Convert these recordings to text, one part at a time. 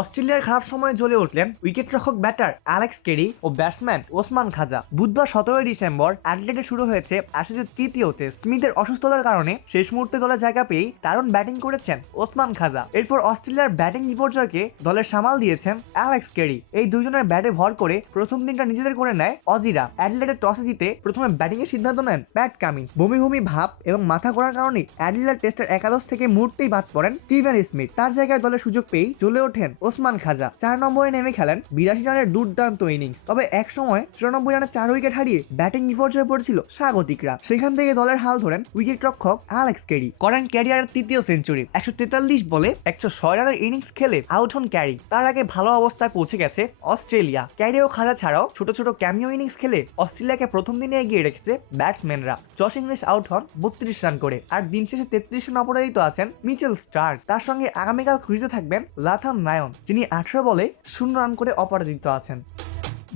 অস্ট্রেলিয়ার খারাপ সময়ে জ্বলে উঠলেন উইকেটরক্ষক ব্যাটার অ্যালেক্স কেরি ও ব্যাটসম্যান ওসমান খাজা। বুধবার 17 ডিসেম্বর অ্যাডিলেডে শুরু হয়েছে অ্যাশেজের তৃতীয় টেস্ট। স্মিথের অসুস্থতার কারণে শেষ মুহূর্তে দলে জায়গা পেয়েই দারুণ ব্যাটিং করেছেন ওসমান খাজা। এরপর অস্ট্রেলিয়ার ব্যাটিং বিপর্যয়কে দলের সামাল দিয়েছেন অ্যালেক্স কেরি। এই দুজনের ব্যাটে ভর করে প্রথম দিনটা নিজেদের করে নেয় অজিরা। অ্যাডিলেডে টসে জিতে প্রথমে ব্যাটিং এর সিদ্ধান্ত নেন প্যাট কামিন্স। বমি ভাব এবং মাথা ঘোরার কারণে অ্যাডিলেড টেস্টের একাদশ থেকে মুহূর্তেই বাদ পড়েন স্টিভেন স্মিথ। তার জায়গায় দলের সুযোগ পেয়েই জ্বলে ওঠেন ওসমান খাজা। 4 নম্বরে নেমে খেলেন 82 রানের দুর্দান্ত ইনিংস। তবে এক সময় 94 রানে 4 উইকেট হারিয়ে ব্যাটিং বিপর্যয়ে পড়েছিল স্বাগতিকরা। সেখান থেকে দলের হাল ধরেন উইকেট রক্ষক অ্যালেক্স কেরি। করেন ক্যারিয়ারের তৃতীয় সেঞ্চুরি। 143 বলে 106 রানের ইনিংস খেলে আউট হন ক্যারি। তার আগে ভালো অবস্থায় পৌঁছে গেছে অস্ট্রেলিয়া। ক্যারি ও খাজা ছাড়াও ছোট ছোট ক্যামিও ইনিংস খেলে অস্ট্রেলিয়াকে প্রথম দিনে এগিয়ে রেখেছে ব্যাটসম্যানরা। জশ ইংলিশ আউট হন 32 রান করে। আর দিন শেষে 33 রান অপরাজিত আছেন মিচেল স্টার্ক। তার সঙ্গে আগামীকাল ক্রিজে থাকবেন লাথান নায়ন, যিনি 18 বলে 0 রান করে অপরাজিত আছেন।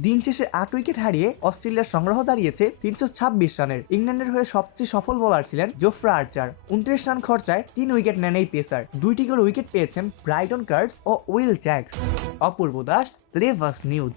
দিন শেষে 8 উইকেট হারিয়ে অস্ট্রেলিয়ার সংগ্রহ দাঁড়িয়েছে 326 রানের। ইংল্যান্ডের হয়ে সবচেয়ে সফল বোলার ছিলেন জোফ্রা আর্চার। 29 রান খরচায় 3 উইকেট নেন এই পেসার। 2টি করে উইকেট পেয়েছেন ব্রাইটন কার্ডস ও উইল জ্যাক্স। অপূর্ব দাস, লেভাস নিউজ।